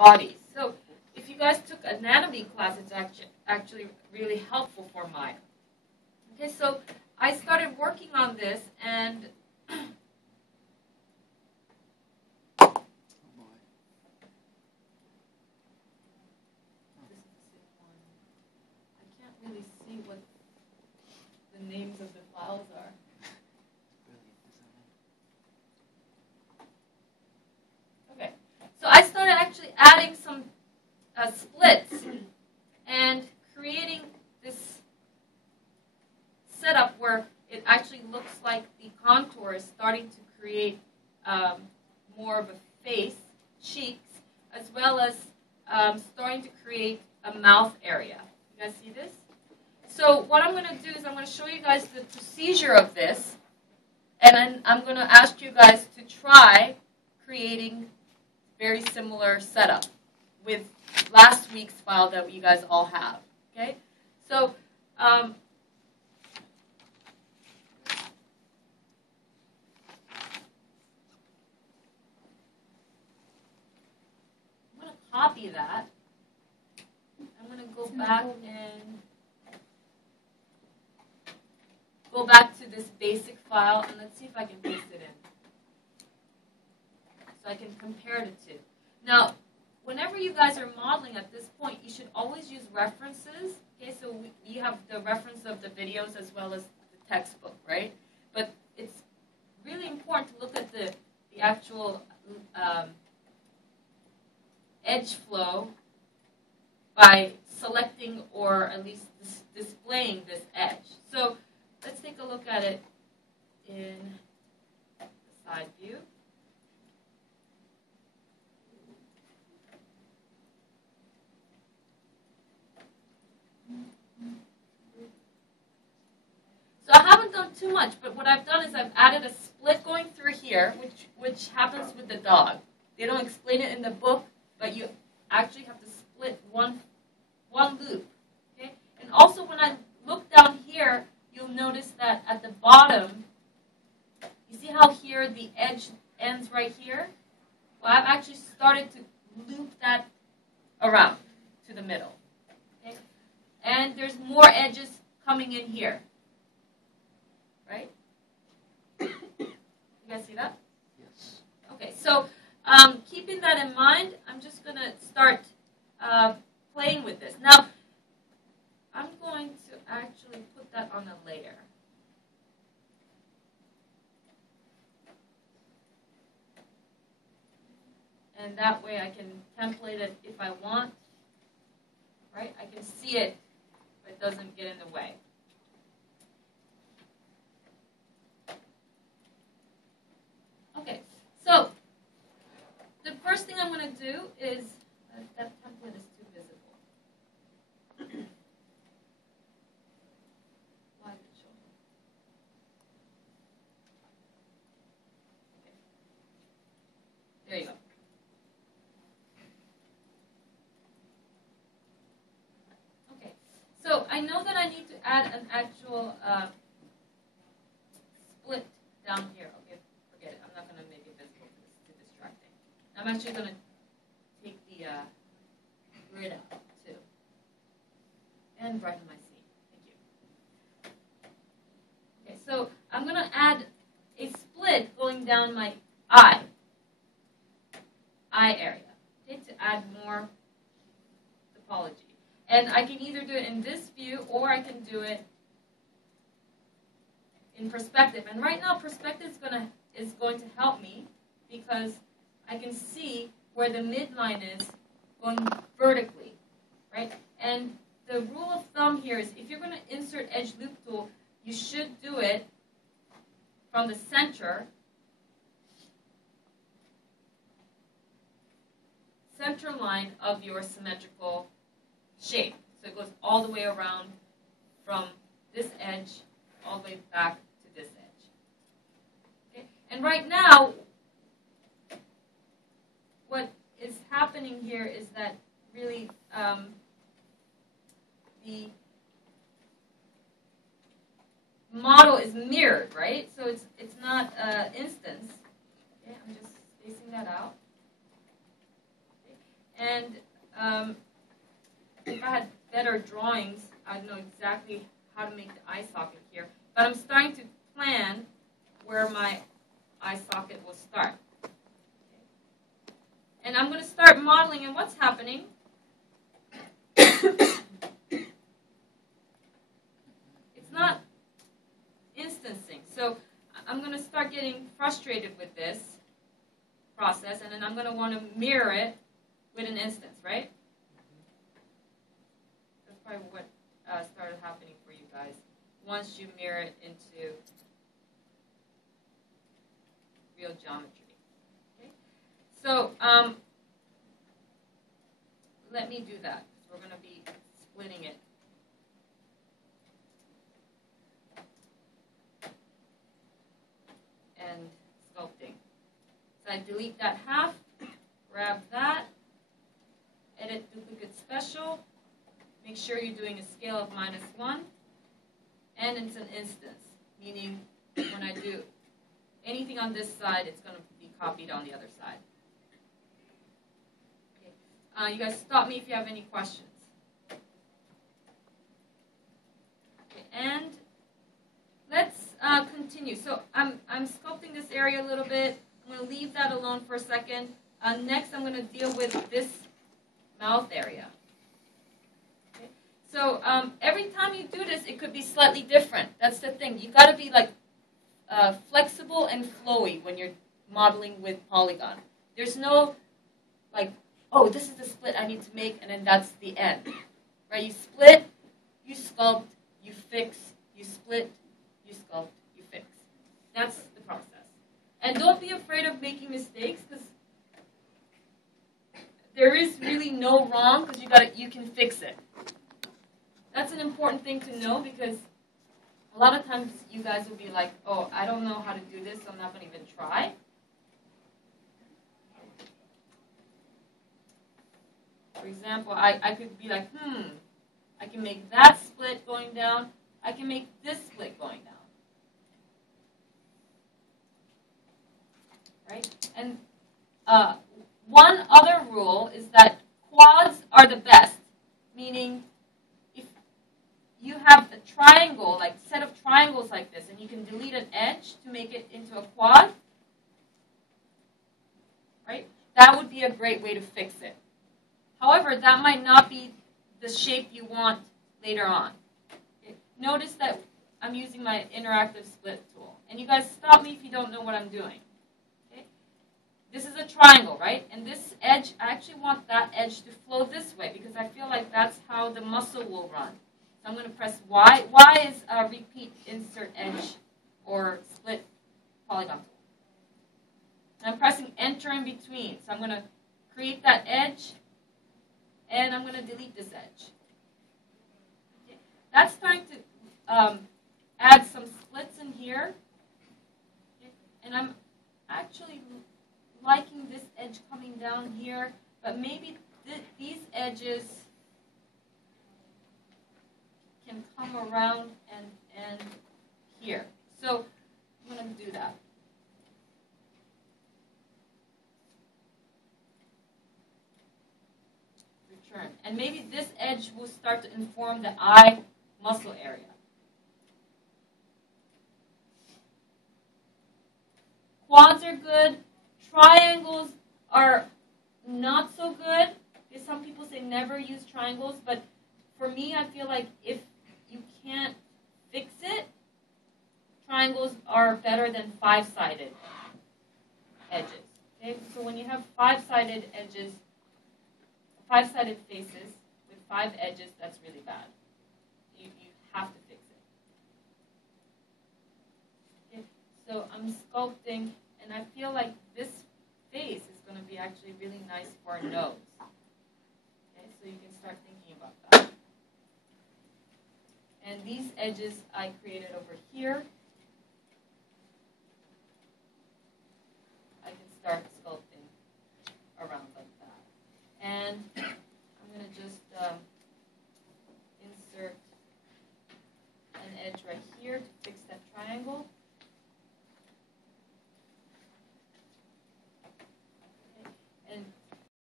bodies. So if you guys took anatomy class, it's actually really helpful for Maya. Okay, so I started working on this, and really see what the names of the files are. Okay, so I started actually adding some splits and creating this setup where it actually looks like the contour is starting to create more of a face, cheeks, as well as starting to create a mouth area. You guys see this? So what I'm going to do is I'm going to show you guys the procedure of this, and then I'm going to ask you guys to try creating very similar setup with last week's file that you guys all have. Okay? So I'm going to copy that. I'm going to go back and go back to this basic file, and let's see if I can paste it in. So I can compare the two. Now, whenever you guys are modeling at this point, you should always use references. Okay, so you have the reference of the videos as well as the textbook, right? But it's really important to look at the actual edge flow by selecting or at least displaying this edge. So let's take a look at it in the side view. So I haven't done too much, but what I've done is I've added a split going through here, which happens with the dog. They don't explain it in the book, but you actually have to split one loop. Okay? And also when I look down here, you'll notice that at the bottom, you see how here the edge ends right here? Well, I've actually started to loop that around to the middle. Okay? And there's more edges coming in here. Right? You guys see that? Yes. Okay, so keeping that in mind, I'm just going to start playing with this. Now, I'm going to actually put that on a layer. And that way I can template it if I want. Right? I can see it, but it doesn't get in the way. Okay, so the first thing I'm going to do is, that template is too visible. Why did it show me? Okay. There you go. Okay, so I know that I need to add an actual split down here. Okay. Forget it. I'm not going to make it visible because it's too distracting. I'm actually going to take the grid out too and brighten my scene. Thank you. Okay, so I'm going to add a split going down my eye area, okay, to add more topology. And I can either do it in this view or I can do it in perspective. And right now, perspective is going to help me because I can see where the midline is going vertically, right? And the rule of thumb here is if you're going to insert edge loop tool, you should do it from the center line of your symmetrical shape. So it goes all the way around from this edge all the way back to this edge. Okay? And right now, what is happening here is that really the model is mirrored, right? So it's not instance. Okay, I'm just spacing that out. Okay. And if I had better drawings, I'd know exactly how to make the eye socket here. But I'm starting to plan where my eye socket will start. And I'm going to start modeling, and what's happening? It's not instancing. So I'm going to start getting frustrated with this process, and then I'm going to want to mirror it with an instance, right? That's probably what started happening for you guys once you mirror it into real geometry. Okay? So let me do that. We're going to be splitting it. And sculpting. So I delete that half, grab that, edit duplicate special, make sure you're doing a scale of -1, and it's an instance, meaning when I do anything on this side, it's going to be copied on the other side. Okay. You guys stop me if you have any questions. Okay, and let's continue. So I'm sculpting this area a little bit. I'm going to leave that alone for a second. Next, I'm going to deal with this mouth area. Okay. So every time you do this, it could be slightly different. That's the thing. You got to be like flexible and flowy when you're modeling with polygon. There's no like, oh, this is the split I need to make, and then that's the end. Right? You split, you sculpt, you fix, you split, you sculpt, you fix. That's the process. And don't be afraid of making mistakes, because there is really no wrong, because you can fix it. That's an important thing to know, because a lot of times you guys will be like, oh, I don't know how to do this, so I'm not going to even try. For example, I could be like, I can make that split going down. I can make this split going down. Right? And one other rule is that quads are the best, meaning if you have a triangle, like set of triangles like this, and you can delete an edge to make it into a quad, right? That would be a great way to fix it. However, that might not be the shape you want later on. Okay? Notice that I'm using my interactive split tool. And you guys stop me if you don't know what I'm doing. Okay? This is a triangle, right? And this edge, I actually want that edge to flow this way, because I feel like that's how the muscle will run. So I'm going to press Y. Y is repeat, insert edge, or split polygon tool. And I'm pressing enter in between. So I'm going to create that edge, and I'm going to delete this edge. Okay. That's starting to add some splits in here. Okay. And I'm actually liking this edge coming down here, but maybe these edges can come around and here. So I'm going to do that. Return. And maybe this edge will start to inform the eye muscle area. Quads are good. Triangles are not so good. Some people say never use triangles, but for me, I feel like if you can't fix it, triangles are better than five-sided edges. Okay? So when you have five-sided edges, five-sided faces with 5 edges, that's really bad. You have to fix it. Okay? So I'm sculpting, and I feel like this face is going to be actually really nice for a nose. Okay? So you can start thinking about that. And these edges I created over here.